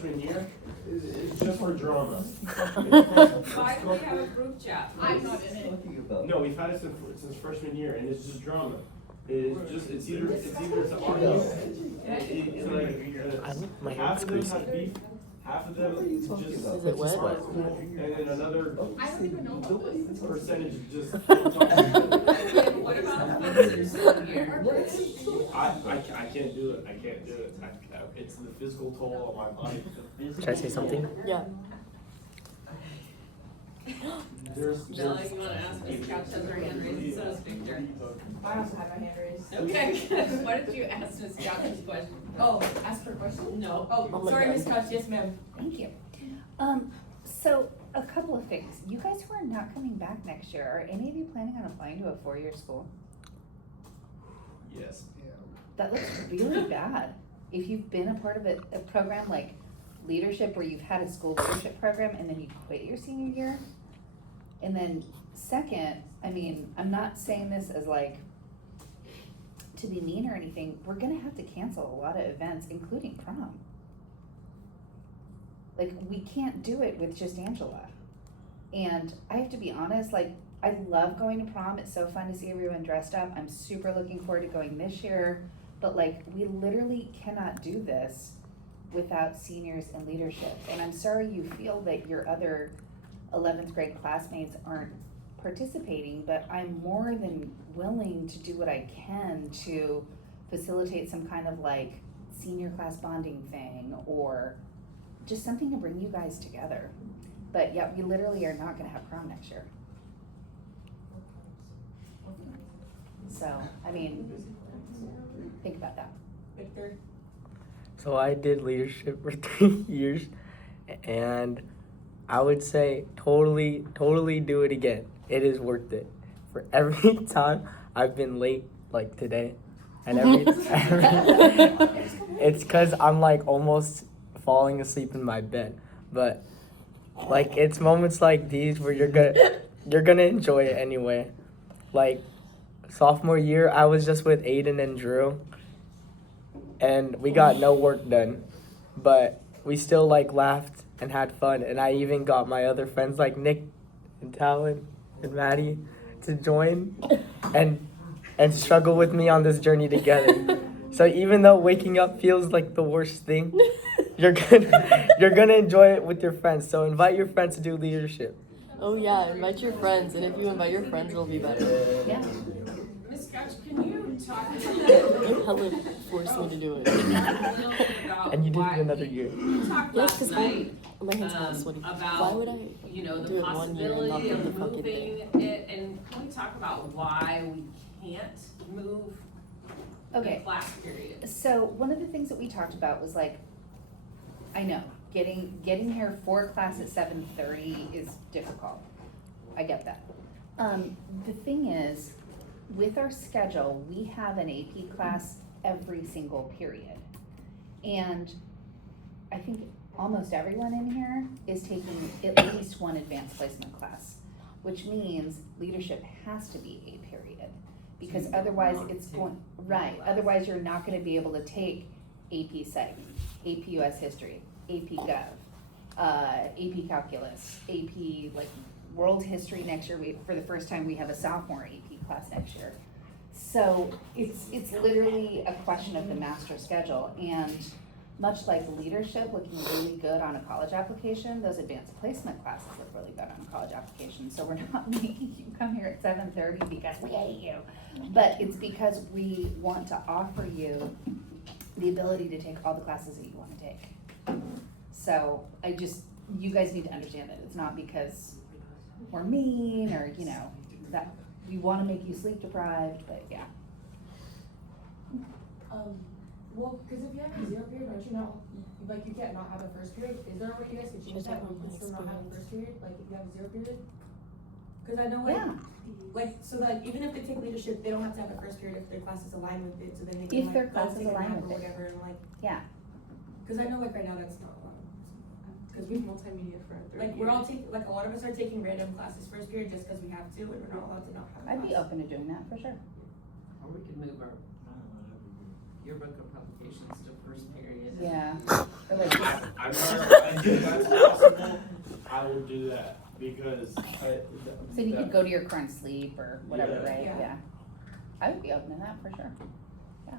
freshman year is just for drama. Why do we have a group chat? I'm not in it. No, we've had it since freshman year, and it's just drama. It's either to argue. Like half of them have beef, half of them just. Is it wet? And then another I don't even know about this. percentage just. What about the senior year? I can't do it. I can't do it. It's the physical toll on my body. Should I say something? Yeah. There's Bella, you wanna ask Ms. Couch has her hand raised, so does Victor. I also have my hand raised. Okay, good. Why did you ask Ms. Couch's question? Oh, ask her question? No. Oh, sorry, Ms. Couch, yes, ma'am. Thank you. So a couple of things. You guys who are not coming back next year, are any of you planning on applying to a 4-year school? yes. That looks really bad. If you've been a part of a program like leadership where you've had a school leadership program and then you quit your senior year. And then second, I mean, I'm not saying this as like to be mean or anything, we're gonna have to cancel a lot of events, including prom. Like, we can't do it with just Angela. And I have to be honest, like, I love going to prom, it's so fun to see everyone dressed up, I'm super looking forward to going this year, but like, we literally cannot do this without seniors and leadership. And I'm sorry you feel that your other 11th grade classmates aren't participating, but I'm more than willing to do what I can to facilitate some kind of like senior class bonding thing or just something to bring you guys together. But yeah, we literally are not gonna have prom next year. So, I mean, think about that. Victor? So I did leadership for 3 years, and I would say totally do it again. It is worth it. For every time I've been late, like today, and it's cause I'm like almost falling asleep in my bed. But like, it's moments like these where you're gonna enjoy it anyway. Like sophomore year, I was just with Aiden and Drew, and we got no work done, but we still like laughed and had fun. And I even got my other friends like Nick and Talon and Maddie to join and struggle with me on this journey together. So even though waking up feels like the worst thing, you're gonna enjoy it with your friends. So invite your friends to do leadership. Oh yeah, invite your friends, and if you invite your friends, it'll be better. Yeah. Ms. Couch, can you talk a Don't hella force me to do it. little bit about And you did why it another year. We talked Yes, last because night my hands are sweaty. Why about, would I? you know, do the it 1 year and not possibility do the of fucking moving it, and can we talk about why we can't move the Okay. class period? So one of the things that we talked about was like, I know, getting here for class at 7:30 is difficult. I get that. The thing is, with our schedule, we have an AP class every single period. And I think almost everyone in here is taking at least one advanced placement class, which means leadership has to be a period. Because otherwise it's going, right, otherwise you're not gonna be able to take AP Psych, AP US History, AP Gov, AP Calculus, AP like World History next year. For the first time, we have a sophomore AP class next year. So it's literally a question of the master schedule, and much like leadership looking really good on a college application, those advanced placement classes look really good on a college application. So we're not making you come here at 7:30 because we hate you, but it's because we want to offer you the ability to take all the classes that you want to take. So you guys need to understand that it's not because we're mean or, you know, that we want to make you sleep deprived, but yeah. Well, because if you have a 0 period, don't you not, like, you can't not have a first period? Is there a way you guys could change that, you can still not have a first period, like, if you have a 0 period? Because I know, like, Yeah. so like, even if they take leadership, they don't have to have a first period if their class is aligned with it, so then they If can, their like, class go is take a aligned nap with or it. whatever, and like, Yeah. because I know, like, right now, that's not allowed. Because we, multimedia for a third like, year. we're all taking, like, a lot of us are taking random classes first period just because we have to, and we're not allowed to not have a I'd be class. open to doing that for sure. Or we could move our, yearbook of publications to first period. Yeah. Or like just- I'd rather, if that's possible, I will do that, because So you could go to your current sleep or whatever, Yeah. right? Yeah. Yeah. I would be open to that for sure. Yeah.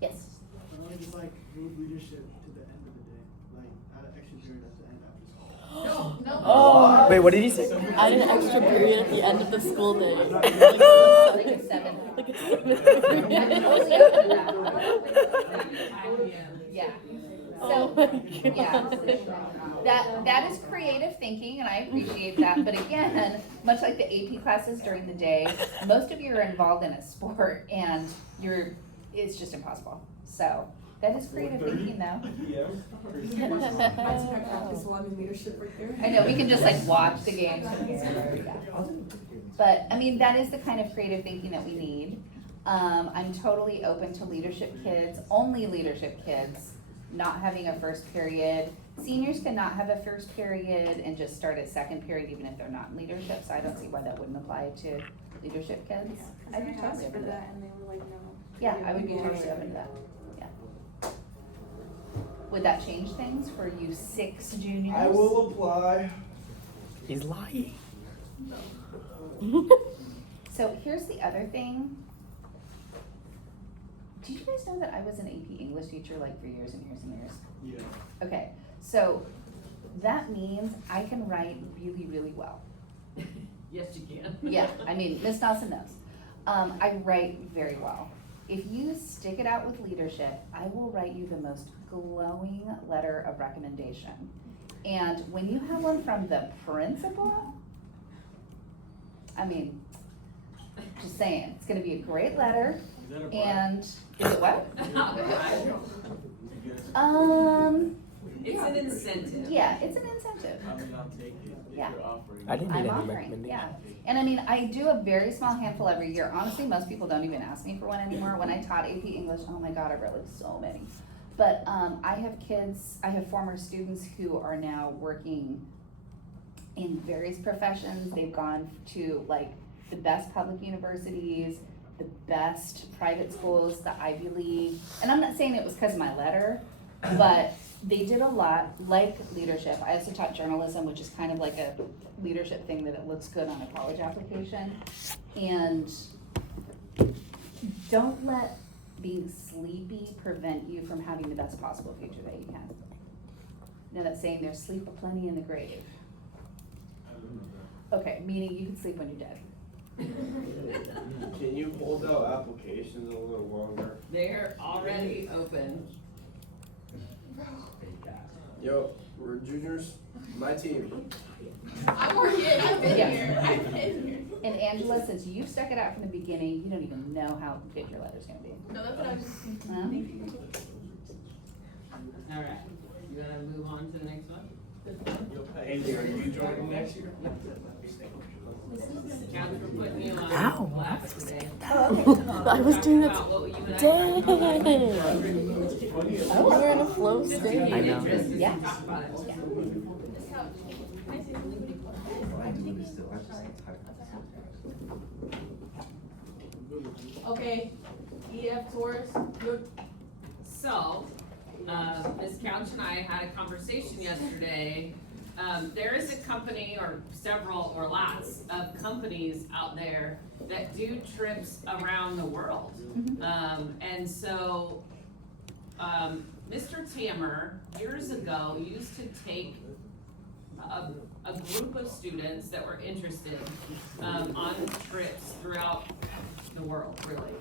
Yes. I would like move leadership to the end of the day, like add an extra period at the end after school. No. Oh. Wait, what did he say? Add an extra period at the end of the school day. Like a 7. Like a I'm totally open to that. Yeah. Oh So, my God. yeah. That is creative thinking, and I appreciate that. But again, much like the AP classes during the day, most of you are involved in a sport, and it's just impossible. So that is creative thinking, though. That's my practice one leadership right there. I know, we can just like watch the games from here. Yeah. But, I mean, that is the kind of creative thinking that we need. I'm totally open to leadership kids, only leadership kids, not having a first period. Seniors cannot have a first period and just start a second period even if they're not in leadership, so I don't see why that wouldn't apply to leadership kids. I'd be totally open to that. And they were like, no. Yeah, I would be totally open to that, yeah. Would that change things for you 6 juniors? I will apply. He's lying. So here's the other thing. Did you guys know that I was an AP English teacher like for years and years and years? Yeah. Okay, so that means I can write really, really well. Yes, you can. Yeah, I mean, Miss Nelson knows. I write very well. If you stick it out with leadership, I will write you the most glowing letter of recommendation. And when you have one from the principal, I mean, just saying, it's gonna be a great letter. And, is it what? It's an incentive. Yeah, it's an incentive. I mean, I'll take it if Yeah. you're offering. I didn't need I'm any offering, recommendation. yeah. And I mean, I do a very small handful every year. Honestly, most people don't even ask me for one anymore. When I taught AP English, oh my God, I wrote like so many. But I have former students who are now working in various professions. They've gone to like the best public universities, the best private schools, the Ivy League. And I'm not saying it was because of my letter, but they did a lot like leadership. I also taught journalism, which is kind of like a leadership thing that it looks good on a college application. And don't let being sleepy prevent you from having the best possible future that you can. You know that saying, there's sleep aplenty in the grave. Okay, meaning you can sleep when you're dead. Can you hold out applications a little longer? They're already open. Yo, we're juniors, my team. I'm working, I've been Yeah. here, I've been here. And Angela, since you've stuck it out from the beginning, you don't even know how good your letter's gonna be. No, that's what I was just thinking. Huh? Thank you. All right, you wanna move on to the next one? Andy, are you joining next year? Counts for putting you on Ow. blast today. I was doing that. About what you and I Dang. talked about. We're in a flow state. I know. Interest, Yeah. talk about it. Yeah. Okay, EF Taurus, you're, So, Ms. Couch and I had a conversation yesterday. There is a company or several or lots of companies out there that do trips around the world. And so, Mr. Tammer, years ago, used to take a group of students that were interested, on trips throughout the world, really.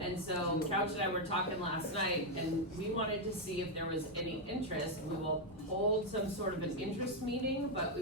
And so Couch and I were talking last night, and we wanted to see if there was any interest. We will hold some sort of an interest meeting, but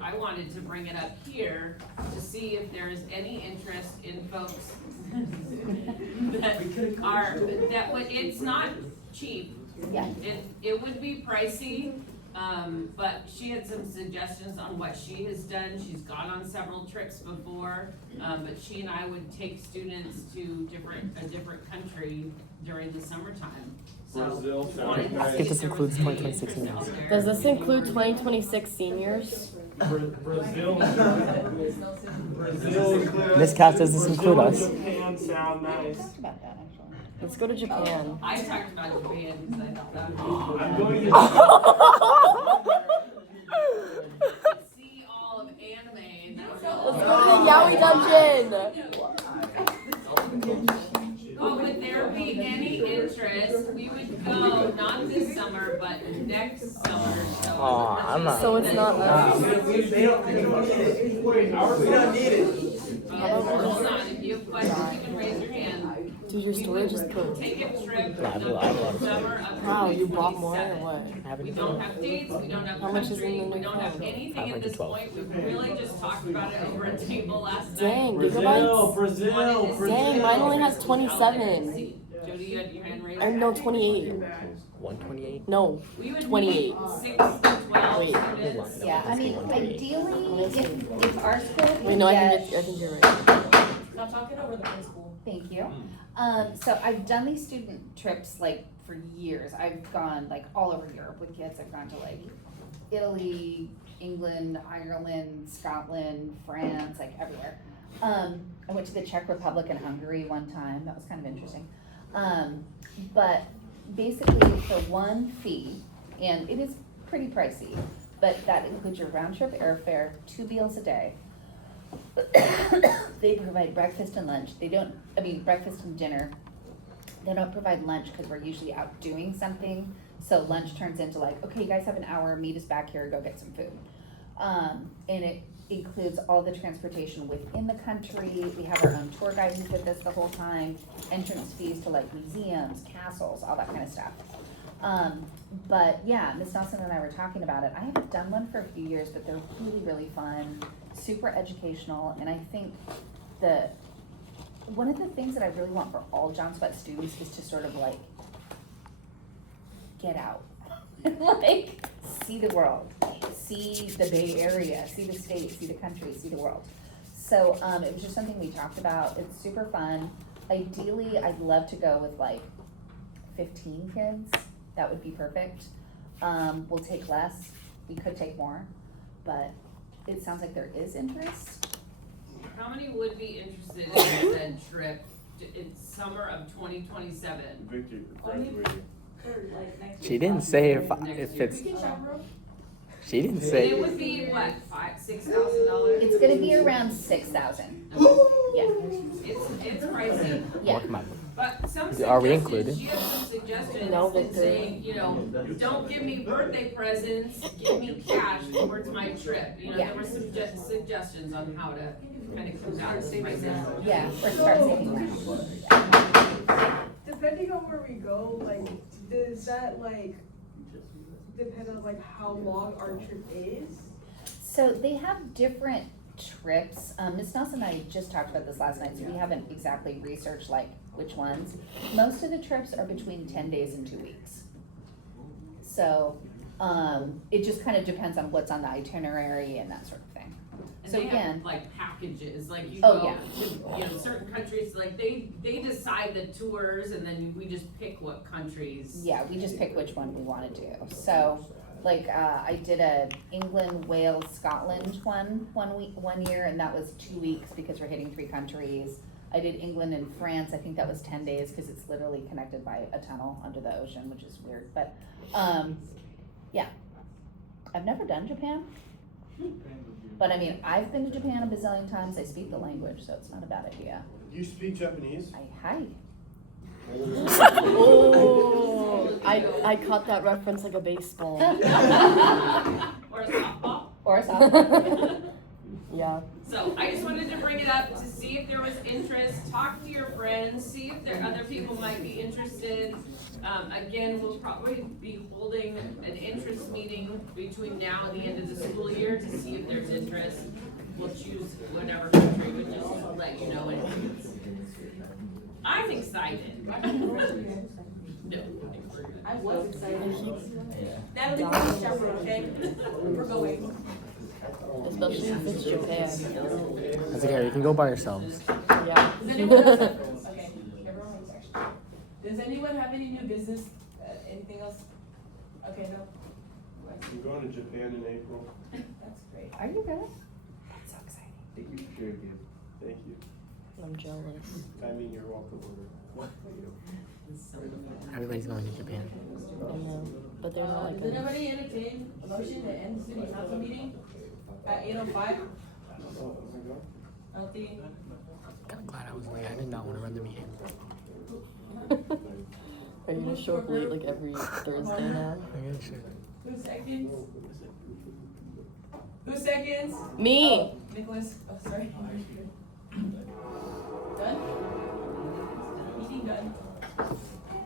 I wanted to bring it up here to see if there is any interest in folks it's not cheap. Yeah. It would be pricey, but she had some suggestions on what she has done. She's gone on several trips before, but she and I would take students to a different country during the summertime. So, Brazil sounds wanted to nice. see If this if there includes was any 2026 interest out seniors. there. Does this include 2026 seniors? Brazil. Miss Cass, does this include us? Japan sound nice. Talked about that actually. Let's go to Japan. I talked about Japan because I thought that would I'm going to. be see all of anime and that would Let's be go to the Yaoi Dungeon. But would there be any interest, we would go, not this summer, but next summer, so. Aw, I'm not- So it's not us. We don't need it. Hold on, if you have questions, you can raise your hand. Dude, your storage is cool. Take a trip, I have a lot of summer of Wow, you bought more or 2027. what? We don't have dates, we don't have How much is in country, the we new don't have phone? anything at this 512. point, we really just talked about it over a table last night. Dang, Brazil, gigabytes? Brazil, Dang, mine only has 27. Jody, you had your hand raised? Or no, 28. 128. No, We would 28. need 6 to 12 Wait. students. Yeah, I mean, ideally, if our school wait, no, I can think you're right. Stop talking over the principal. Thank you. So I've done these student trips like for years. I've gone like all over Europe with kids. I've gone to like Italy, England, Ireland, Scotland, France, like everywhere. I went to the Czech Republic and Hungary one time. That was kind of interesting. But basically for one fee, and it is pretty pricey, but that includes your round trip airfare, 2 meals a day. They provide breakfast and lunch. Breakfast and dinner. They don't provide lunch because we're usually out doing something. So lunch turns into like, okay, you guys have an hour, meet us back here, go get some food. And it includes all the transportation within the country. We have our own tour guide who's with us the whole time. Entrance fees to like museums, castles, all that kind of stuff. But yeah, Miss Nelson and I were talking about it. I haven't done one for a few years, but they're really, really fun, super educational, and I think one of the things that I really want for all John Swett students is to sort of like get out, like see the world, see the Bay Area, see the state, see the country, see the world. So it was just something we talked about. It's super fun. Ideally, I'd love to go with like 15 kids. That would be perfect. We'll take less. We could take more, but it sounds like there is interest. How many would be interested in said trip in summer of 2027? Victor graduated. She didn't say if it's. We can chaperone. She didn't It say. would be what, $6,000? It's gonna be around 6,000. Yeah, It's pricey, yeah. Welcome back. but some Are we suggestions, included? she has some suggestions No, in Victor. saying, don't give me birthday presents, give me cash towards my trip. There were some suggestions on how to kind of come down with prices. Yeah, or start saving now. Depending on where we go, like, does that like depend on like how long our trip is? So they have different trips. Ms. Nelson and I just talked about this last night, so we haven't exactly researched like which ones. Most of the trips are between 10 days and 2 weeks. So it just kind of depends on what's on the itinerary and that sort of thing. And So they again, have like packages, like you Oh, go yeah. to, certain countries, like they decide the tours and then we just pick what countries. yeah, we just pick which one we want to do. So, like, I did a England, Wales, Scotland one year, and that was 2 weeks because we're hitting 3 countries. I did England and France. I think that was 10 days because it's literally connected by a tunnel under the ocean, which is weird. But, yeah, I've never done Japan. But I mean, I've been to Japan a bazillion times. I speak the language, so it's not a bad idea. You speak Japanese? Hi. Oh, I caught that reference like a baseball. Or softball. Or softball. Yeah. So I just wanted to bring it up to see if there was interest, talk to your friends, see if there other people might be interested. Again, we'll probably be holding an interest meeting between now and the end of the school year to see if there's interest. We'll choose whatever country, but just let you know. I'm excited. No. I was excited. Natalie, please chaperone, okay? We're going. Especially if it's Japan. That's okay. You can go by yourselves. Yeah. Does anyone else have, okay, everyone makes action. Does anyone have any new business, anything else? Okay, no? I'm going to Japan in April. That's great. Are you really? That's so exciting. Thank you. Thank you. I'm jealous. I mean, you're welcome. Everybody's going to Japan. I know, but they're not like Does a, anybody entertain a motion to end the city council meeting at 8:05? Healthy. I'm glad I was late. I did not want to run the meeting. Are you gonna show up late like every Thursday now? I guess should. Who seconds? Who seconds? Me! Nicholas, oh, sorry. Done? Meeting done.